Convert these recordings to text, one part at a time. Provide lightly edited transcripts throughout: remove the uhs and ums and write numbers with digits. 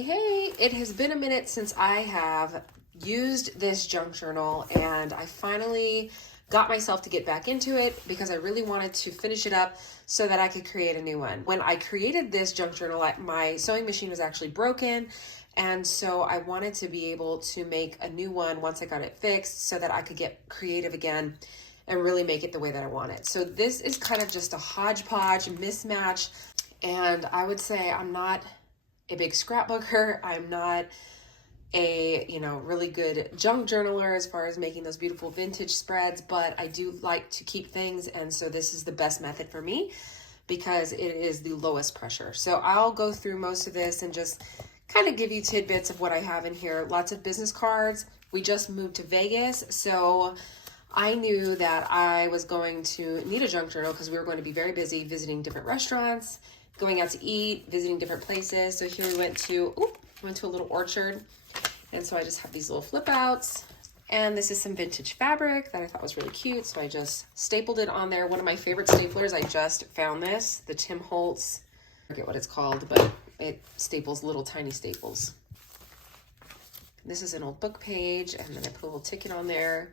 Hey, it has been a minute since I have used this junk journal, and I finally got myself to get back into it because I really wanted to finish it up so that I could create a new one. When I created this junk journal, my sewing machine was actually broken, and so I wanted to be able to make a new one once I got it fixed so that I could get creative again and really make it the way that I want it. So this is kind of just a hodgepodge mismatch, and I would say I'm not a big scrapbooker. I'm not a, really good junk journaler as far as making those beautiful vintage spreads, but I do like to keep things. And so this is the best method for me because it is the lowest pressure. So I'll go through most of this and just kind of give you tidbits of what I have in here. Lots of business cards. We just moved to Vegas, so I knew that I was going to need a junk journal because we were going to be very busy visiting different restaurants, going out to eat, visiting different places. So here we went to a little orchard. And so I just have these little flip outs. And this is some vintage fabric that I thought was really cute. So I just stapled it on there. One of my favorite staplers, I just found this, the Tim Holtz. I forget what it's called, but it staples little tiny staples. This is an old book page. And then I put a little ticket on there.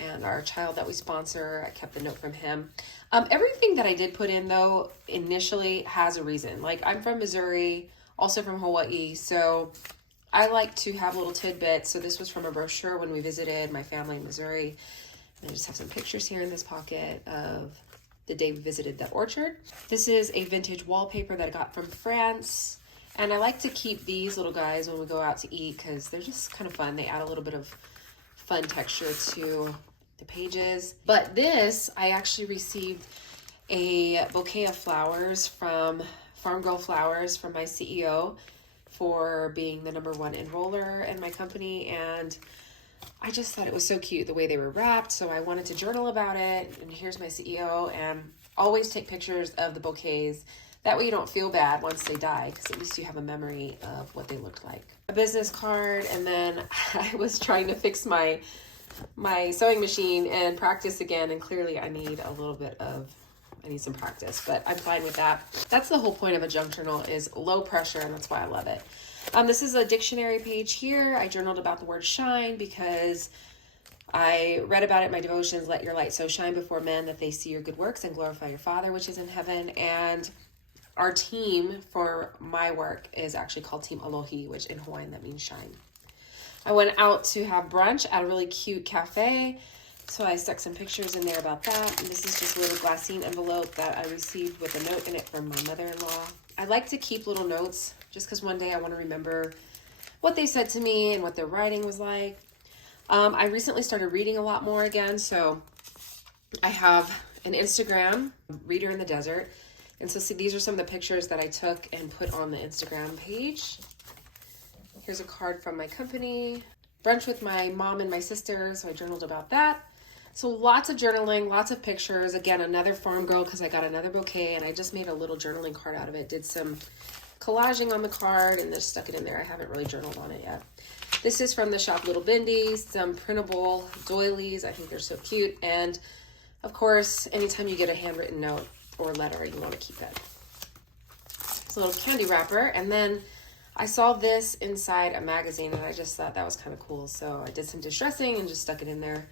And our child that we sponsor, I kept the note from him. Everything that I did put in, though, initially has a reason. Like, I'm from Missouri, also from Hawaii, so I like to have little tidbits. So this was from a brochure when we visited my family in Missouri. And I just have some pictures here in this pocket of the day we visited the orchard. This is a vintage wallpaper that I got from France. And I like to keep these little guys when we go out to eat because they're just kind of fun. They add a little bit of fun texture to the pages. But this, I actually received a bouquet of flowers from Farm Girl Flowers from my CEO for being the #1 enroller in my company. And I just thought it was so cute the way they were wrapped. So I wanted to journal about it. And here's my CEO, and always take pictures of the bouquets. That way you don't feel bad once they die, because at least you have a memory of what they looked like. A business card, and then I was trying to fix my sewing machine and practice again, and clearly I need some practice, but I'm fine with that. That's the whole point of a junk journal, is low pressure, and that's why I love it. This is a dictionary page here. I journaled about the word shine because I read about it in my devotions. Let your light so shine before men that they see your good works and glorify your Father which is in heaven. And our team for my work is actually called Team Alohi, which in Hawaiian that means shine. I went out to have brunch at a really cute cafe, so I stuck some pictures in there about that. And this is just a little glassine envelope that I received with a note in it from my mother-in-law. I like to keep little notes just because one day I want to remember what they said to me and what their writing was like. I recently started reading a lot more again, so I have an Instagram, Reader in the Desert. And so see, these are some of the pictures that I took and put on the Instagram page. Here's a card from my company. Brunch with my mom and my sister, so I journaled about that. So lots of journaling, lots of pictures. Again, another farm girl because I got another bouquet and I just made a little journaling card out of it. Did some collaging on the card and just stuck it in there. I haven't really journaled on it yet. This is from the shop Little Bindi, some printable doilies. I think they're so cute. And of course, anytime you get a handwritten note or letter, you want to keep it. It's a little candy wrapper. And then I saw this inside a magazine and I just thought that was kind of cool. So I did some distressing and just stuck it in there.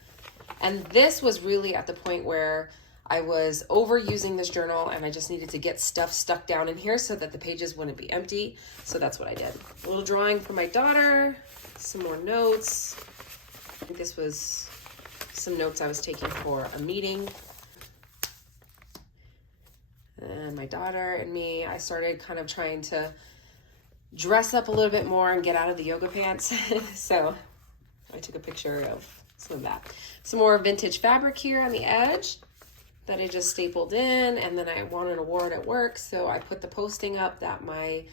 And this was really at the point where I was overusing this journal and I just needed to get stuff stuck down in here so that the pages wouldn't be empty. So that's what I did. A little drawing for my daughter, some more notes. I think this was some notes I was taking for a meeting. And my daughter and me, I started kind of trying to dress up a little bit more and get out of the yoga pants. So I took a picture of some of that. Some more vintage fabric here on the edge that I just stapled in, and then I won an award at work, so I put the posting up that my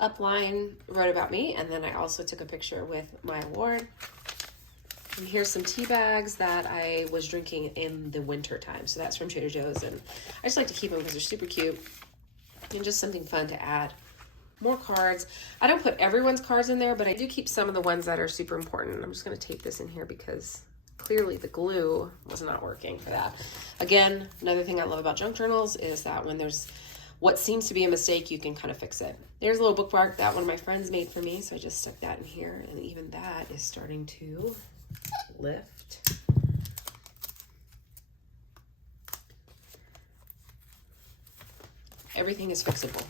upline wrote about me, and then I also took a picture with my award. And here's some tea bags that I was drinking in the winter time. So that's from Trader Joe's, and I just like to keep them because they're super cute and just something fun to add. More cards. I don't put everyone's cards in there, but I do keep some of the ones that are super important. I'm just going to tape this in here because clearly the glue was not working for that. Again, another thing I love about junk journals is that when there's what seems to be a mistake, you can kind of fix it. There's a little bookmark that one of my friends made for me, so I just stuck that in here, and even that is starting to lift. Everything is fixable.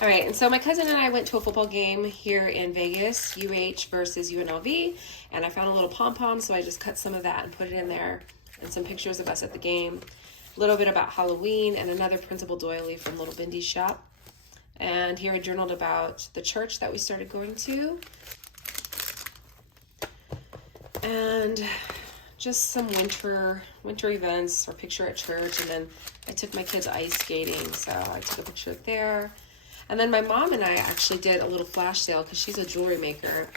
All right, and so my cousin and I went to a football game here in Vegas, UH versus UNLV, and I found a little pom-pom, so I just cut some of that and put it in there, and some pictures of us at the game, a little bit about Halloween, and another printable doily from Little Bindy's shop. And here I journaled about the church that we started going to, and just some winter events, or picture at church, and then I took my kids ice skating, so I took a picture there. And then my mom and I actually did a little flash sale because she's a jewelry maker.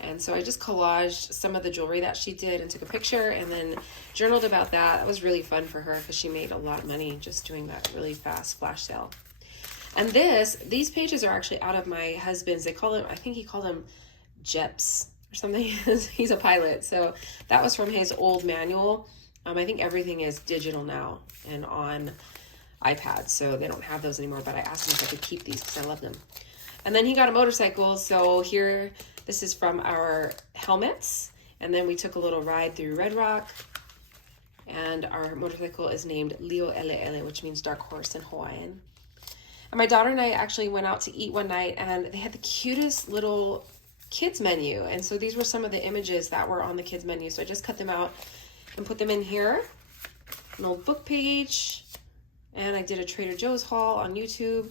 And so I just collaged some of the jewelry that she did and took a picture and then journaled about that. That was really fun for her because she made a lot of money just doing that really fast flash sale. And these pages are actually out of my husband's. They call them, I think he called them JEPs or something. He's a pilot. So that was from his old manual. I think everything is digital now and on iPad, so they don't have those anymore, but I asked him if I could keep these because I love them. And then he got a motorcycle, so here, this is from our helmets, and then we took a little ride through Red Rock, and our motorcycle is named Leo Ele, which means dark horse in Hawaiian. And my daughter and I actually went out to eat one night, and they had the cutest little kids menu, and so these were some of the images that were on the kids menu, so I just cut them out and put them in here. An old book page. And I did a Trader Joe's haul on YouTube.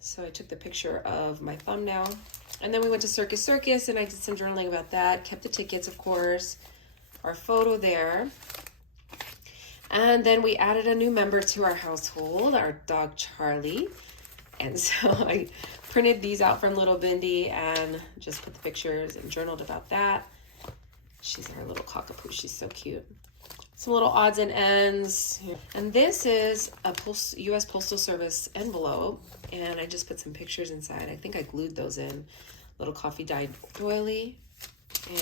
So I took the picture of my thumbnail. And then we went to Circus and I did some journaling about that. Kept the tickets, of course. Our photo there. And then we added a new member to our household, our dog Charlie. And so I printed these out from Little Bindy and just put the pictures and journaled about that. She's our little cockapoo. She's so cute. Some little odds and ends. And this is a U.S. Postal Service envelope. And I just put some pictures inside. I think I glued those in. Little coffee dyed doily.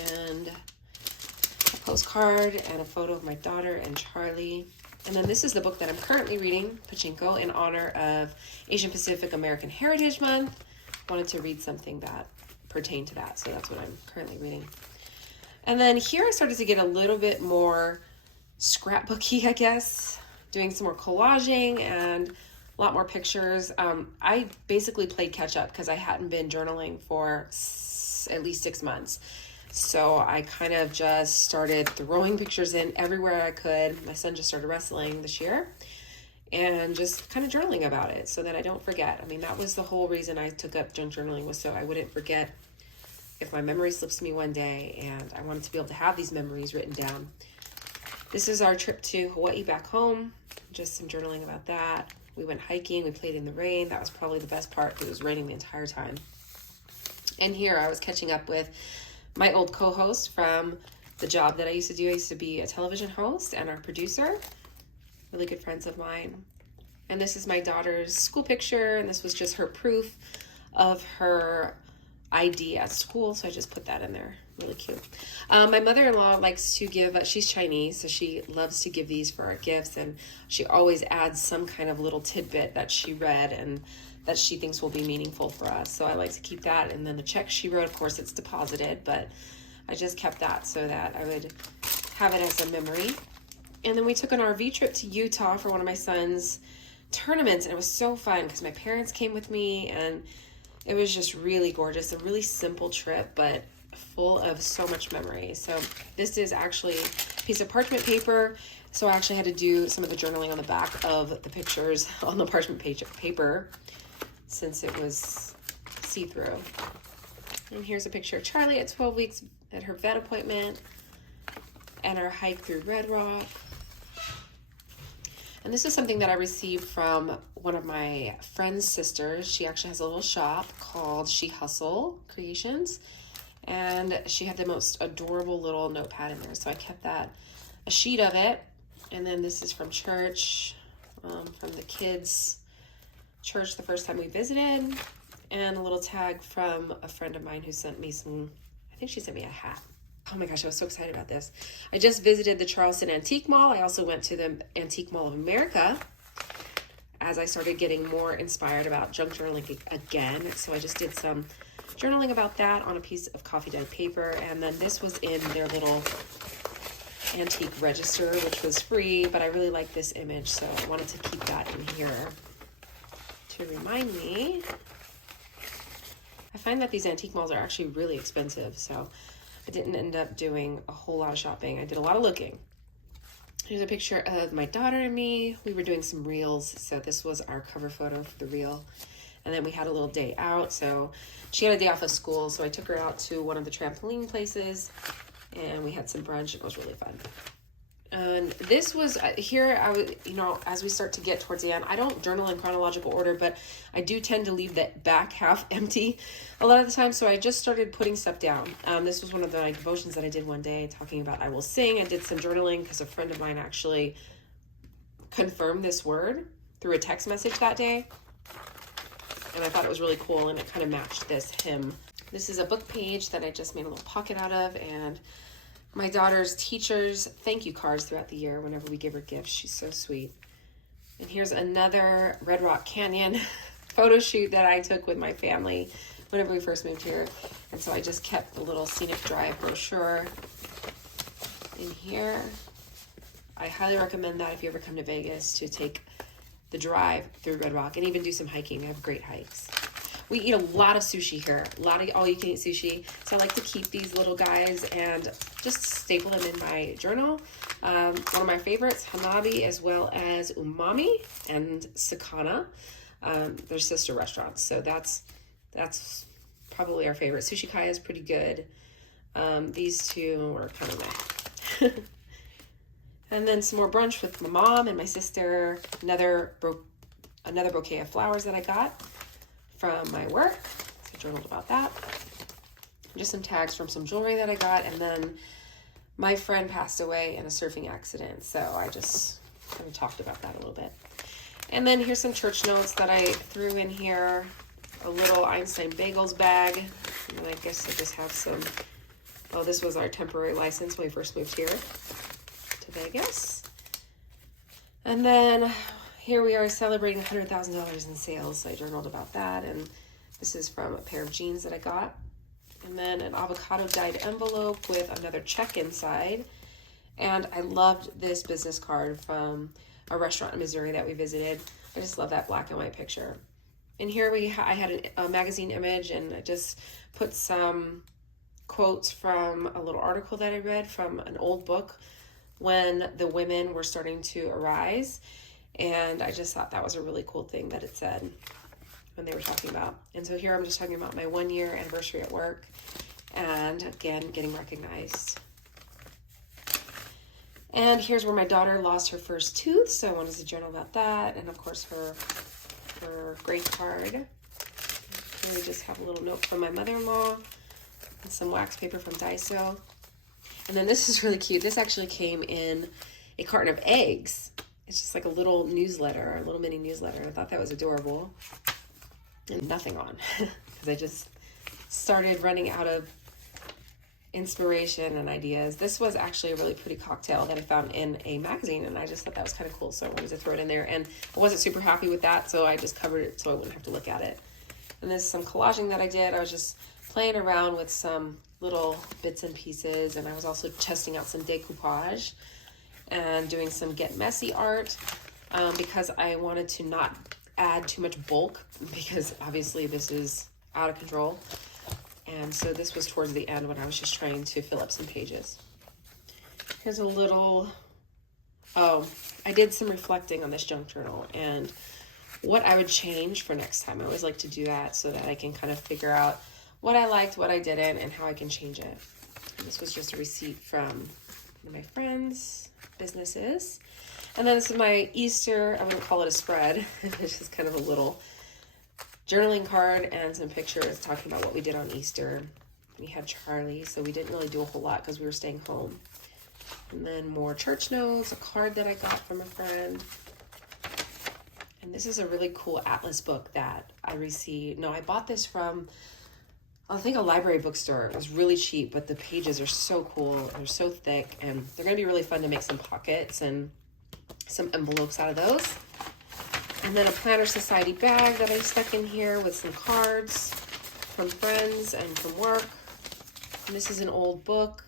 And a postcard and a photo of my daughter and Charlie. And then this is the book that I'm currently reading, Pachinko, in honor of Asian Pacific American Heritage Month. Wanted to read something that pertained to that. So that's what I'm currently reading. And then here I started to get a little bit more scrapbooky, I guess, doing some more collaging and a lot more pictures. I basically played catch up because I hadn't been journaling for at least 6 months. So I kind of just started throwing pictures in everywhere I could. My son just started wrestling this year and just kind of journaling about it so that I don't forget. I mean, that was the whole reason I took up junk journaling, was so I wouldn't forget if my memory slips me one day, and I wanted to be able to have these memories written down. This is our trip to Hawaii back home. Just some journaling about that. We went hiking. We played in the rain. That was probably the best part because it was raining the entire time. And here I was catching up with my old co-host from the job that I used to do. I used to be a television host and our producer. Really good friends of mine. And this is my daughter's school picture. And this was just her proof of her ID at school. So I just put that in there. Really cute. My mother-in-law likes to give, she's Chinese, so she loves to give these for our gifts, and she always adds some kind of little tidbit that she read and that she thinks will be meaningful for us. So I like to keep that. And then the check she wrote, of course, it's deposited, but I just kept that so that I would have it as a memory. And then we took an RV trip to Utah for one of my son's tournaments, and it was so fun because my parents came with me, and it was just really gorgeous. A really simple trip, but full of so much memory. So this is actually a piece of parchment paper. So I actually had to do some of the journaling on the back of the pictures on the parchment paper since it was see-through. And here's a picture of Charlie at 12 weeks at her vet appointment and our hike through Red Rock. And this is something that I received from one of my friend's sisters. She actually has a little shop called She Hustle Creations. And she had the most adorable little notepad in there. So I kept that, a sheet of it. And then this is from church, from the kids' church the first time we visited. And a little tag from a friend of mine who sent me some, I think she sent me a hat. Oh my gosh, I was so excited about this. I just visited the Charleston Antique Mall. I also went to the Antique Mall of America. as I started getting more inspired about junk journaling again. So I just did some journaling about that on a piece of coffee dyed paper. And then this was in their little antique register, which was free, but I really like this image, so I wanted to keep that in here to remind me. I find that these antique malls are actually really expensive, so I didn't end up doing a whole lot of shopping. I did a lot of looking. Here's a picture of my daughter and me. We were doing some reels, so this was our cover photo for the reel. And then we had a little day out, so she had a day off of school, so I took her out to one of the trampoline places, and we had some brunch. It was really fun. And this was here, I was, you know, as we start to get towards the end, I don't journal in chronological order, but I do tend to leave that back half empty a lot of the time. So I just started putting stuff down. This was one of the devotions that I did one day talking about I will sing. I did some journaling because a friend of mine actually confirmed this word through a text message that day. And I thought it was really cool, and it kind of matched this hymn. This is a book page that I just made a little pocket out of, and my daughter's teachers' thank you cards throughout the year whenever we give her gifts. She's so sweet. And here's another Red Rock Canyon photo shoot that I took with my family whenever we first moved here. And so I just kept the little scenic drive brochure in here. I highly recommend that if you ever come to Vegas to take the drive through Red Rock and even do some hiking. They have great hikes. We eat a lot of sushi here, a lot of all-you-can-eat sushi. So I like to keep these little guys and just staple them in my journal. One of my favorites, Hanabi, as well as Umami and Sakana. They're sister restaurants, so that's probably our favorite. Sushi Kaya is pretty good. These two are kind of meh. And then some more brunch with my mom and my sister. Another bouquet of flowers that I got from my work. So I journaled about that. Just some tags from some jewelry that I got. And then my friend passed away in a surfing accident. So I just kind of talked about that a little bit. And then here's some church notes that I threw in here. A little Einstein Bagels bag. And then I guess I just have some, oh, this was our temporary license when we first moved here to Vegas. And then here we are celebrating $100,000 in sales. So I journaled about that. And this is from a pair of jeans that I got. And then an avocado dyed envelope with another check inside. And I loved this business card from a restaurant in Missouri that we visited. I just love that black and white picture. And here I had a magazine image, and I just put some quotes from a little article that I read from an old book when the women were starting to arise. And I just thought that was a really cool thing that it said when they were talking about. And so here I'm just talking about my 1-year anniversary at work, and again, getting recognized. And here's where my daughter lost her first tooth, so I wanted to journal about that. And of course her grade card. Here we just have a little note from my mother-in-law and some wax paper from Daiso. And then this is really cute. This actually came in a carton of eggs. It's just like a little newsletter, a little mini newsletter. I thought that was adorable. And nothing on, because I just started running out of inspiration and ideas. This was actually a really pretty cocktail that I found in a magazine, and I just thought that was kind of cool, so I wanted to throw it in there. And I wasn't super happy with that, so I just covered it so I wouldn't have to look at it. And there's some collaging that I did. I was just playing around with some little bits and pieces, and I was also testing out some decoupage and doing some get messy art because I wanted to not add too much bulk, because obviously this is out of control. And so this was towards the end when I was just trying to fill up some pages. Here's a little, I did some reflecting on this junk journal and what I would change for next time. I always like to do that so that I can kind of figure out what I liked, what I didn't, and how I can change it. And this was just a receipt from one of my friends' businesses. And then this is my Easter, I wouldn't call it a spread. It's just kind of a little journaling card and some pictures talking about what we did on Easter. We had Charlie, so we didn't really do a whole lot because we were staying home. And then more church notes, a card that I got from a friend. And this is a really cool atlas book that I received. No, I bought this from, I think, a library bookstore. It was really cheap, but the pages are so cool. They're so thick, and they're going to be really fun to make some pockets and some envelopes out of those. And then a Planner Society bag that I stuck in here with some cards from friends and from work. And this is an old book,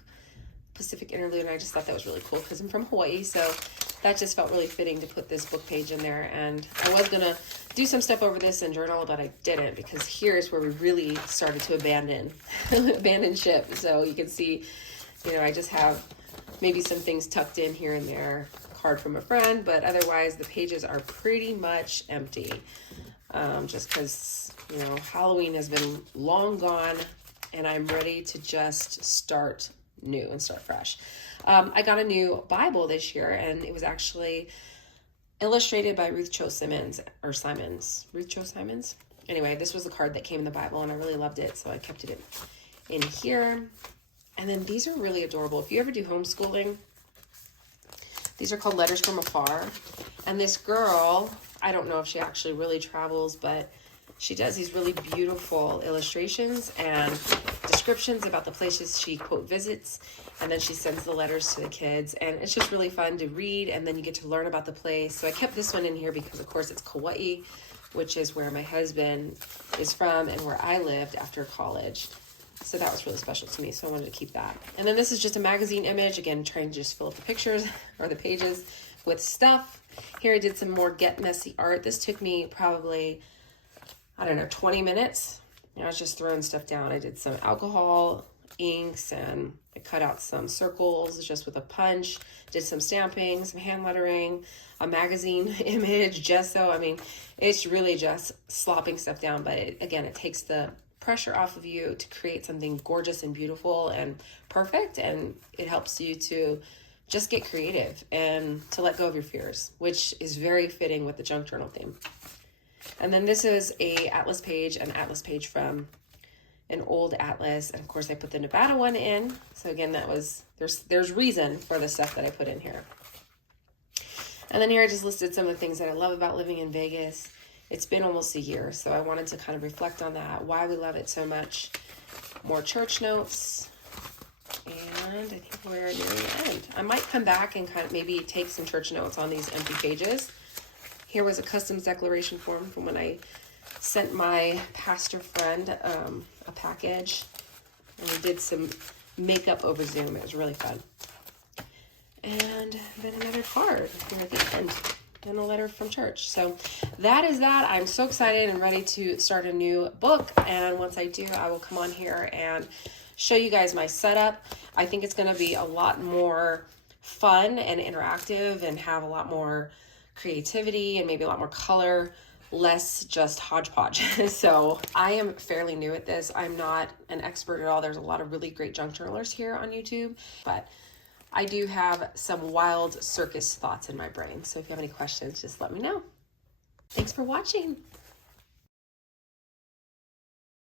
Pacific Interlude, and I just thought that was really cool because I'm from Hawaii, so that just felt really fitting to put this book page in there. And I was gonna do some stuff over this and journal, but I didn't, because here's where we really started to abandon ship. So you can see, you know, I just have maybe some things tucked in here and there, card from a friend, but otherwise the pages are pretty much empty. Just because, you know, Halloween has been long gone and I'm ready to just start new and start fresh. I got a new Bible this year, and it was actually illustrated by Ruth Cho Simons. Anyway, this was the card that came in the Bible, and I really loved it, so I kept it in here. And then these are really adorable. If you ever do homeschooling, these are called Letters from Afar. And this girl, I don't know if she actually really travels, but she does these really beautiful illustrations and descriptions about the places she, quote, visits. And then she sends the letters to the kids. And it's just really fun to read. And then you get to learn about the place. So I kept this one in here because, of course, it's Kauai, which is where my husband is from and where I lived after college. So that was really special to me. So I wanted to keep that. And then this is just a magazine image. Again, trying to just fill up the pictures or the pages with stuff. Here I did some more Get Messy art. This took me probably, I don't know, 20 minutes. I was just throwing stuff down. I did some alcohol, inks, and I cut out some circles just with a punch. Did some stamping, some hand lettering, a magazine image, gesso. I mean, it's really just slopping stuff down. But again, it takes the pressure off of you to create something gorgeous and beautiful and perfect. And it helps you to just get creative and to let go of your fears, which is very fitting with the junk journal theme. And then this is an atlas page from an old atlas. And of course I put the Nevada one in. So again, that was, there's reason for the stuff that I put in here. And then here I just listed some of the things that I love about living in Vegas. It's been almost a year, so I wanted to kind of reflect on that, why we love it so much. More church notes. And I think we're nearing the end. I might come back and kind of maybe take some church notes on these empty pages. Here was a customs declaration form from when I sent my pastor friend a package. And we did some makeup over Zoom. It was really fun. And then another card here at the end. And a letter from church. So that is that. I'm so excited and ready to start a new book. And once I do, I will come on here and show you guys my setup. I think it's going to be a lot more fun and interactive and have a lot more creativity and maybe a lot more color, less just hodgepodge. So I am fairly new at this. I'm not an expert at all. There's a lot of really great junk journalers here on YouTube, but I do have some wild circus thoughts in my brain. So if you have any questions, just let me know. Thanks for watching.